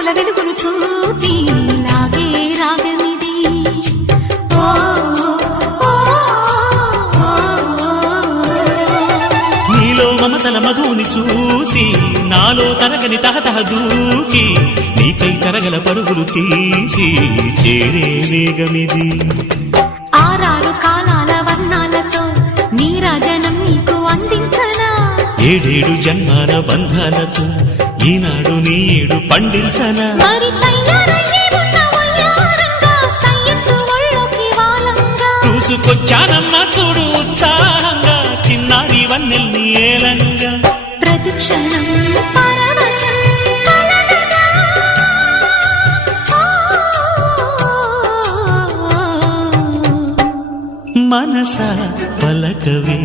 చూపుల వెలుగును చూపి లాగే రాగమిది. నీలో మమతల మధుని చూసి నాలో తరగని తహతహ దూకి నీకై తరగల పరుగులు తీసి చేరే వేగమిది. ఆరారు కాలాల వర్ణాలతో నీరాజనం నీకు అందించనా, ఏడేడు జన్మాల బంధాలతో ఈనాడు నీడు పండించనా. మరి తయారయ్యే ఉన్న వయ్యారంగా సయ్యత్తు ఒళ్ళోకి వాలంగా చూసుకొచ్చానమ్మా చూడు ఉత్సాహంగా చిన్నారి వన్నెల్ని ఏలంగా. ప్రతిక్షణం పరవశం కలగగా. మనస పలకవే